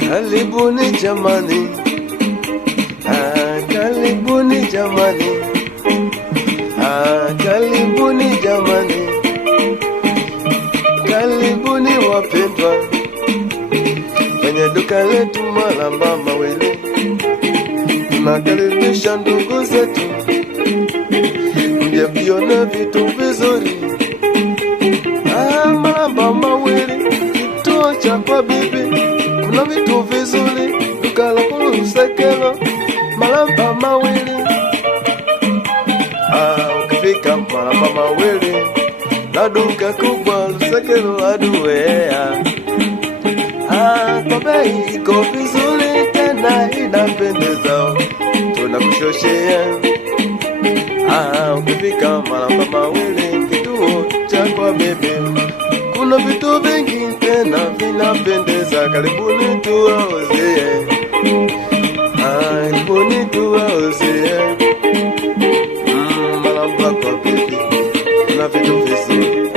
Karibuni jamani, karibuni jamani, karibuni jamani, karibuni wapendwa kwenye duka letu Malamba Mawili. Tunakaribisha ndugu zetu mje vione vitu vizuri. Malamba Mawili, kituo cha kwa bibi, kuna vitu vizuri. Duka la Lusekelo, Malamba Mawili. Ukifika Malamba Mawili na duka kubwa Lusekelo aduwea, kwa bei iko vizuri tena inapendeza, tunakushoshea. Ukifika Malamba Mawili, kituo cha kwa bibi, kuna vitu vingi tena vinapendeza. Karibuni tuwaozie, karibuni tuwaozie. Malamba kwa bibi, kuna vitu vizuri.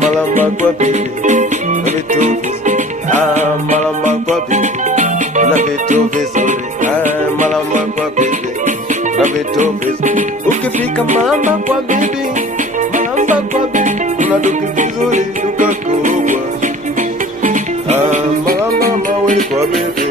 Malamba kwa bibi, kuna vitu vizuri. Malamba kwa bibi, kuna vitu vizuri. Malamba kwa bibi, kuna vitu vizuri. Ukifika Malamba kwa bibi, Malamba kwa bibi, kuna duka vizuri, duka kubwa. Malamba Mawili kwa bibi.